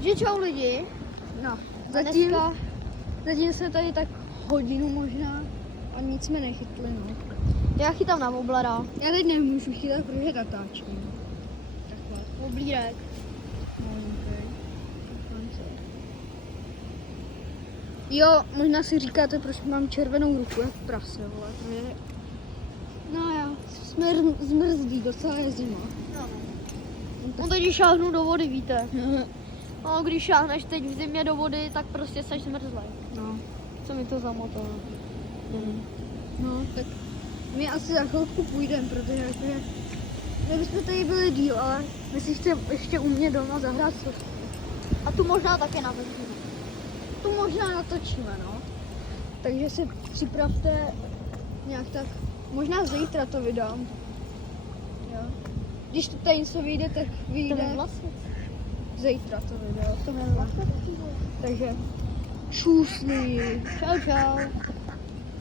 Že čau lidi. No, A zatím jsme tady tak hodinu možná a nic jsme nechytli, no. Já chytám na woblera. Já teď nemůžu chytat, protože natáčím. Takhle. Woblírek. No, okay. Jo, možná si říkáte, proč mám červenou ruku jak prase, vole, protože... No já, jsme zmrzlí, docela je zima. No teď, když šáhnu do vody, víte. No, když šáhneš teď v zimě do vody, tak prostě seš zmrzlej. No. Co mi to zamotalo? No, tak my asi za chvilku půjdeme, protože jakože... My bychom tady byli díl, ale my si chceme ještě u mě doma zahrát sovku. A tu možná také natočíme. Tu možná natočíme, no. Takže si připravte nějak tak, možná zítra to vydám. Jo. Když to tady něco vyjde, tak vyjde zítra to video. To je vlastně. Takže čusný. Čau, čau.